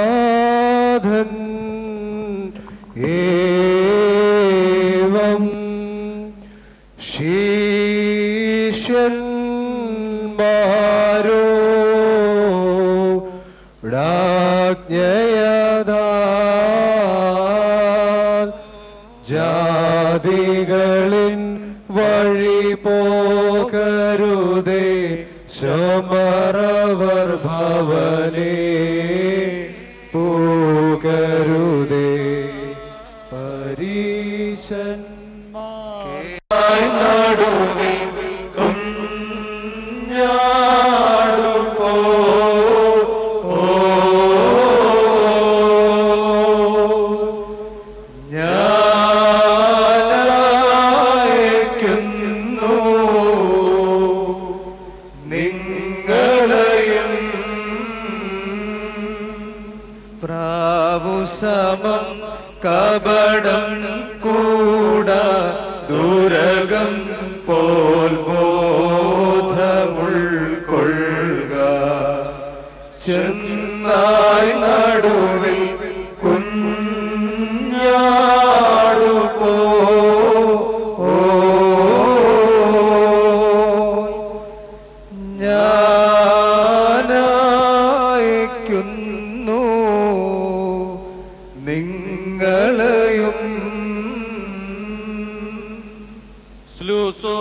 അരുളീനാഥൻ ഏവം ശിഷ്യന്മാരോടാജ്ഞയാൽ ജാതികളിൻ വഴി പോകരുതേ ശമരവർ ഭവനേ പോകരുതേ പരീശന്മാർ നടുവിൽ കുഞ്ഞാടുപോ ഞാനയക്കുന്നു നിങ്ങളെയും പ്രാവുസമം കപടം കൂട ദുരകം പോൽ ബോധമുൾക്കൊള്ളുക ചെന്നായി നടുവിൽ കുഞ്ഞാടുപോ ഞാനയക്കുന്നു നിങ്ങളെയും സ്ലൂസോ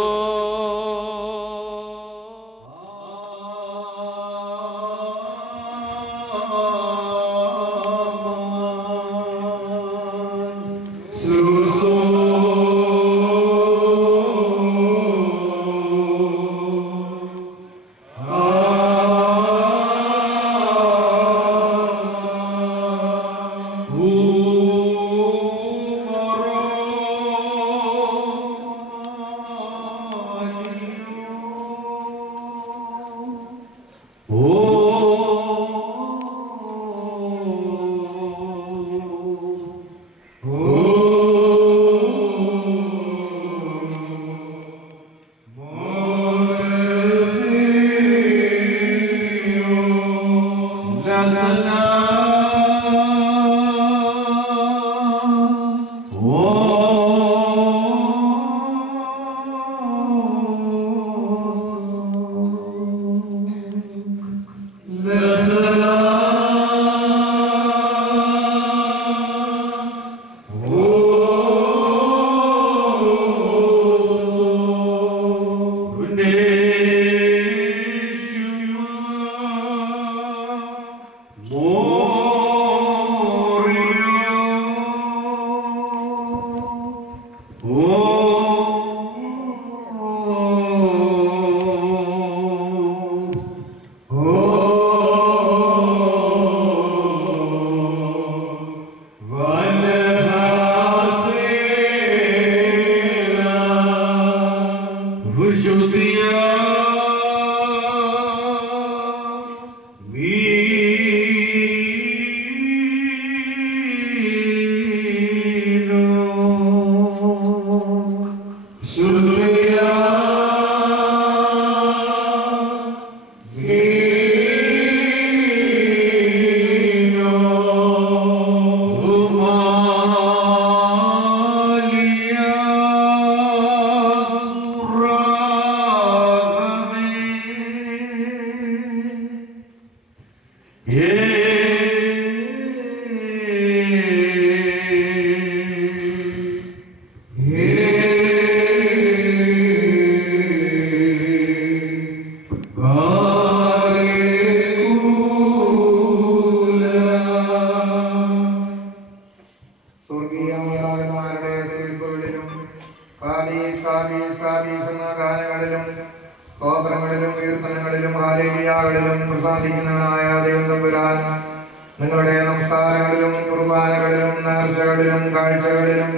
സ്തോത്രങ്ങളിലും കീർത്തനങ്ങളിലും ഹല്ലേലൂയകളിലും പ്രസാദിക്കുന്നവനായ ദൈവം തമ്പുരാൻ നിങ്ങളുടെ നമസ്കാരങ്ങളിലും കുർബാനകളിലും നേർച്ചകളിലും കാഴ്ചകളിലും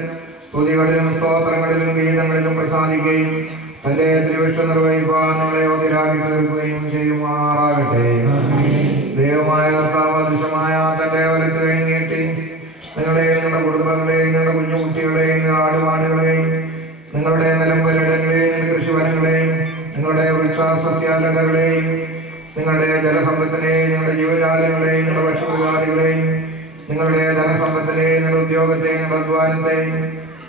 സ്തുതികളിലും സ്തോത്രങ്ങളിലും ഗീതങ്ങളിലും പ്രസാദിക്കുകയും തന്റെ തിരുവിഷ്ടം നിർവഹിക്കുവാൻ നിങ്ങളെ യോഗ്യരാക്കി തീർക്കുകയും ചെയ്യുമാറാകട്ടെ. ദൈവമായ കർത്താവ് ദൃശ്യമായ തന്റെ വലത്ത് കൈ നീട്ടി നിങ്ങളെയും നിങ്ങളുടെ കുടുംബങ്ങളെയും നിങ്ങളുടെ കുഞ്ഞുകുട്ടികളെയും നിങ്ങളുടെ ആടുപാടുകളെയും നിങ്ങളുടെ നിലംപരിടങ്ങളെയും കൃഷിവനങ്ങളെയും നിങ്ങളുടെ വൃക്ഷസസ്യാലതകളെയും നിങ്ങളുടെ ജലസമ്പത്തിനെയും നിങ്ങളുടെ ജീവജാലങ്ങളെയും നിങ്ങളുടെ ഭക്ഷ്യമൃഗാദികളെയും നിങ്ങളുടെ ധനസമ്പത്തിനെയും നിങ്ങളുടെ ഉദ്യോഗത്തെയും നിങ്ങളുടെ അധ്വാനത്തെയും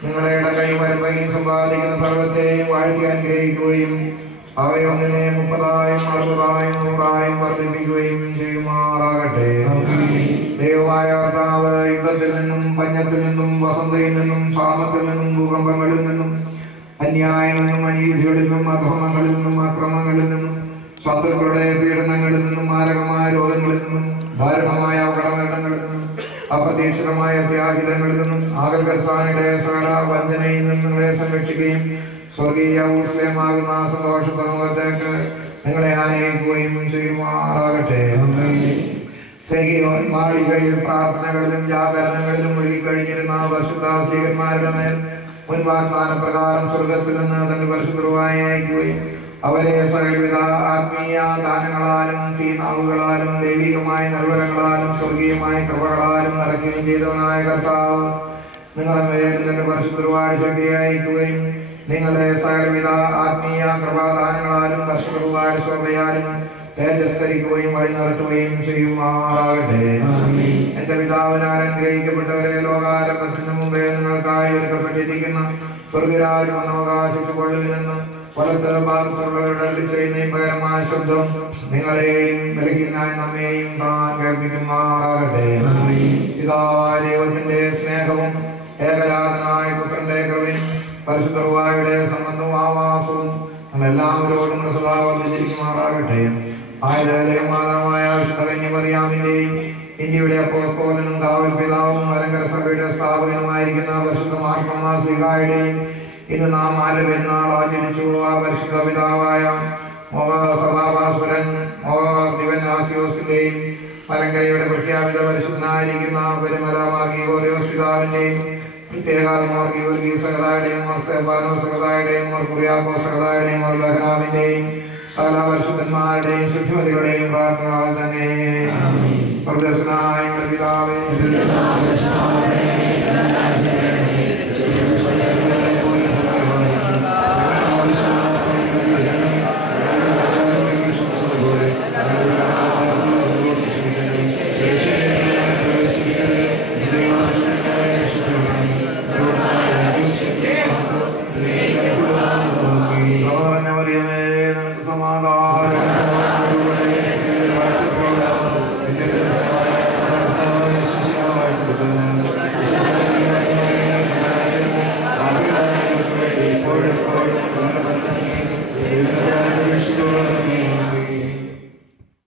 നിങ്ങളുടെ ഇടകൈയും വരമ്പയും സമ്പാദിക്കുന്ന സർവത്തെയും വാഴ്ത്തി അനുഗ്രഹിക്കുകയും അവയൊന്നിനെ 30-ആയും 60-ആയും 100-ആയും വർദ്ധിപ്പിക്കുകയും ചെയ്യുമാറാകട്ടെ. ദൈവമായ കർത്താവ് യുദ്ധത്തിൽ നിന്നും പഞ്ഞത്തിൽ നിന്നും വസന്തയിൽ നിന്നും ക്ഷാമത്തിൽ നിന്നും ഭൂകമ്പങ്ങളിൽ നിന്നും അന്യായങ്ങളിൽ നിന്നും അനീതികളിൽ നിന്നും അധർമ്മങ്ങളിൽ നിന്നും അക്രമങ്ങളിൽ നിന്നും ശത്രുക്കളുടെ പീഡനങ്ങളിൽ നിന്നും മാരകമായ രോഗങ്ങളിൽ നിന്നും ദാരുണമായ അപകടങ്ങളിൽ നിന്നും അപ്രതീക്ഷിതമായ ത്യാഗിതങ്ങളിൽ നിന്നും ആകൽക്കർസാനിയുടെ സകല വഞ്ചനയിൽ നിന്നും നിങ്ങളെ സംരക്ഷിക്കുകയും സ്വർഗീയ ഊസ്ലമാകുന്ന സന്തോഷ സമൂഹത്തേക്ക് നിങ്ങളെ ആനയിക്കുകയും ചെയ്യുമാറാകട്ടെ. മാളികയിൽ പ്രാർത്ഥനകളിലും ജാഗരണങ്ങളിലും ഒഴുകിക്കഴിഞ്ഞിരുന്ന പരിശുദ്ധീകന്മാരുടെ മേൽ മുൻവാഗ്ദാന പ്രകാരം സ്വർഗത്തിൽ നിന്ന് തന്റെ പരിശുദ്ധമായി അയക്കുകയും അവരെ സകലവിധ ആത്മീയ ദാനങ്ങളാലും തീനാവുകളാലും ദൈവികമായ നിർവരങ്ങളാലും സ്വർഗീയമായ കൃപകളാലും നടക്കുകയും ചെയ്തവനായ കർത്താവ് നിങ്ങളുടെ മേൽ തന്റെ പരിശുദ്ധമായ ശക്തി അയക്കുകയും നിങ്ങളുടെ സകലവിധ ആത്മീയ കൃപാദാനങ്ങളാലും പരിശുദ്ധമായ ശോഭയാലും തേജസ്കരിക്കുകയും വഴി നടത്തുകയും ചെയ്യുമാറാകട്ടെ. എന്റെ പിതാവിനാൽ അനുഗ്രഹിക്കപ്പെട്ടവരെ ലോകാരംഭത്തിന് മുമ്പേ നിങ്ങൾക്കായി ഒരുക്കപ്പെട്ടിരിക്കുന്ന സ്വർഗരാജ്യം അവകാശിച്ചു കൊള്ളുവിനെന്ന് വലത്ത് ഭാഗത്തുള്ളവരുടെ ചെയ്യുന്ന പകരമായ ശബ്ദം നിങ്ങളെയും ബലഹീനായ നമ്മെയും കേൾപ്പിക്കുമാറാകട്ടെ. പിതാവായ ദൈവത്തിന്റെ സ്നേഹവും ഏകജാതനായ പുത്രന്റെ കൃപയും പരിശുദ്ധയുടെ സംബന്ധവും ആവാസവും എല്ലാവരോടും സദാ വർദ്ധിച്ചിരിക്കുമാറാകട്ടെ. മാതാവായ വിശുദ്ധകന്യമറിയാമിന്റെയും ഇന്ത്യയുടെ അപ്പോസ്തലനും കാവൽ പിതാവും മലങ്കര സഭയുടെ സ്ഥാപകനുമായിരിക്കുന്ന പരിശുദ്ധ മാർത്തോമാ ശ്ലീഹായുടെയും ഇന്ന് നാം പെരുന്നാൾ ആചരിച്ചു ആ പരിശുദ്ധ പിതാവായ സഭാഭാസുരൻ ദിവനാസിയോസിന്റെയും മലങ്കരയുടെ പ്രഖ്യാപിത പരിശുദ്ധനായിരിക്കുന്ന പെരുമല മാർഗീയോസ് പിതാവിന്റെയും പ്രത്യേകാൽ ഗീവർഗീസ് സഹതായുടെയും സേബാനോ സഹതായുടെയും കുറിയാക്കോ സഹതായുടെയും ബഹനാവിന്റെയും സകല പരിശുദ്ധന്മാരുടെയും ശുദ്ധിമതികളുടെയും പ്രാർത്ഥനകൾ തന്നെ. സ്വർഗ്ഗസ്ഥനായ പിതാവേ,